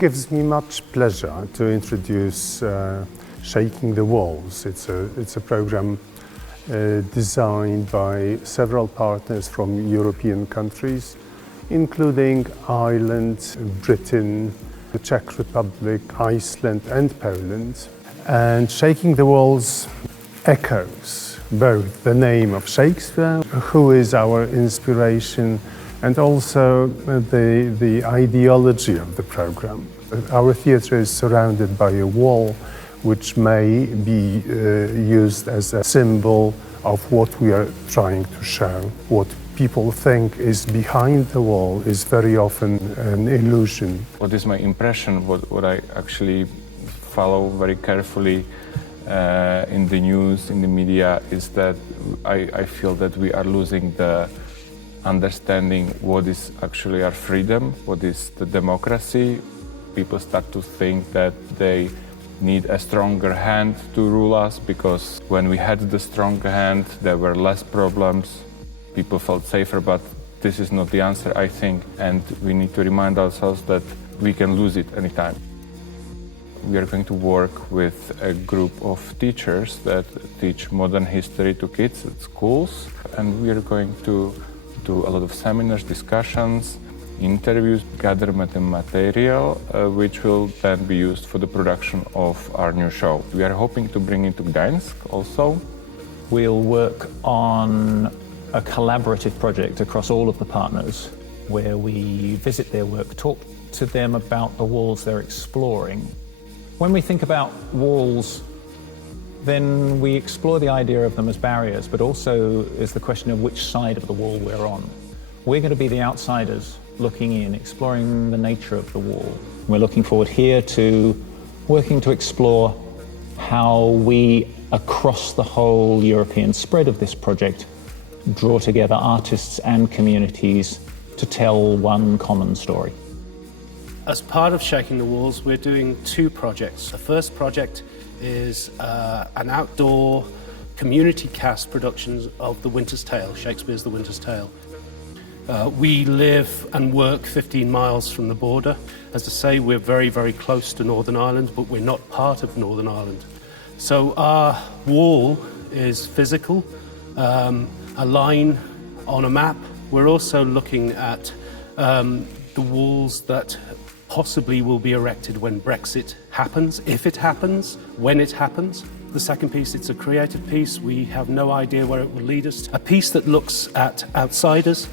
gives me much pleasure to introduce Shaking the Walls. It's a program designed by several partners from European countries, including Ireland, Britain, the Czech Republic, Iceland and Poland. And Shaking the Walls echoes both the name of Shakespeare, who is our inspiration, and also the ideology of the program. Our theatre is surrounded by a wall which may be used as a symbol of what we are trying to show. What people think is behind the wall is very often an illusion. What is my impression, what I actually follow very carefully in the news, in the media, is that I feel that we are losing the understanding what is actually our freedom, what is the democracy. People start to think that they need a stronger hand to rule us, because when we had the stronger hand, there were less problems, people felt safer, but this is not the answer, I think, and we need to remind ourselves that we can lose it anytime. We are going to work with a group of teachers that teach modern history to kids at schools, and we are going to do a lot of seminars, discussions, interviews, gather material, which will then be used for the production of our new show. We are hoping to bring it to Gdańsk also. We'll work on a collaborative project across all of the partners, where we visit their work, talk to them about the walls they're exploring. When we think about walls, then we explore the idea of them as barriers, but also is the question of which side of the wall we're on. We're going to be the outsiders looking in, exploring the nature of the wall. We're looking forward here to working to explore how we, across the whole European spread of this project, draw together artists and communities to tell one common story. As part of Shaking the Walls, we're doing two projects. The first project is an outdoor community cast production of The Winter's Tale, Shakespeare's The Winter's Tale. We live and work 15 miles from the border. As I say, we're very, very close to Northern Ireland, but we're not part of Northern Ireland. So our wall is physical, a line on a map. We're also looking at the walls that possibly will be erected when Brexit happens, if it happens, when it happens. The second piece, it's a creative piece. We have no idea where it will lead us. A piece that looks at outsiders,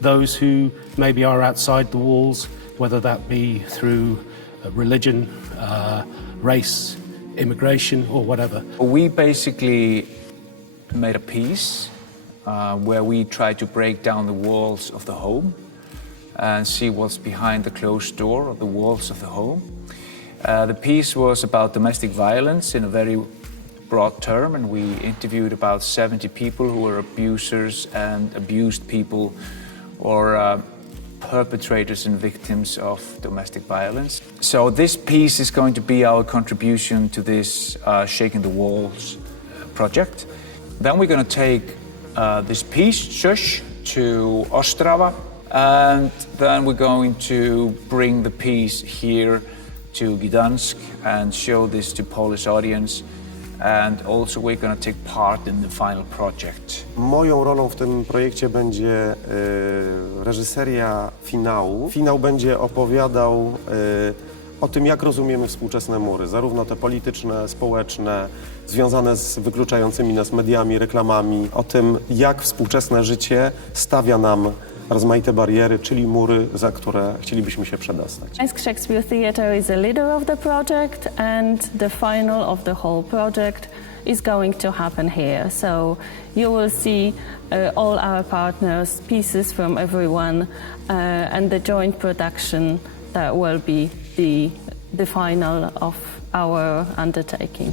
those who maybe are outside the walls, whether that be through religion, race, immigration, or whatever. We basically made a piece where we try to break down the walls of the home and see what's behind the closed door of the walls of the home. The piece was about domestic violence in a very broad term, and we interviewed about 70 people who were abusers and abused people, or perpetrators and victims of domestic violence. So this piece is going to be our contribution to this Shaking the Walls project. Then we're going to take this piece, Shush, to Ostrava, and then we're going to bring the piece here to Gdansk and show this to Polish audience. And also we're going to take part in the final project. Moją rolą w tym projekcie będzie reżyseria finału. Finał będzie opowiadał o tym, jak rozumiemy współczesne mury, zarówno te polityczne, społeczne, związane z wykluczającymi nas mediami, reklamami, o tym, jak współczesne życie stawia nam rozmaite bariery, czyli mury, za które chcielibyśmy się przedostać. Gdańsk Shakespeare Theatre is a leader of the project, and the final of the whole project is going to happen here. So you will see all our partners, pieces from everyone, and the joint production that will be the final of our undertaking.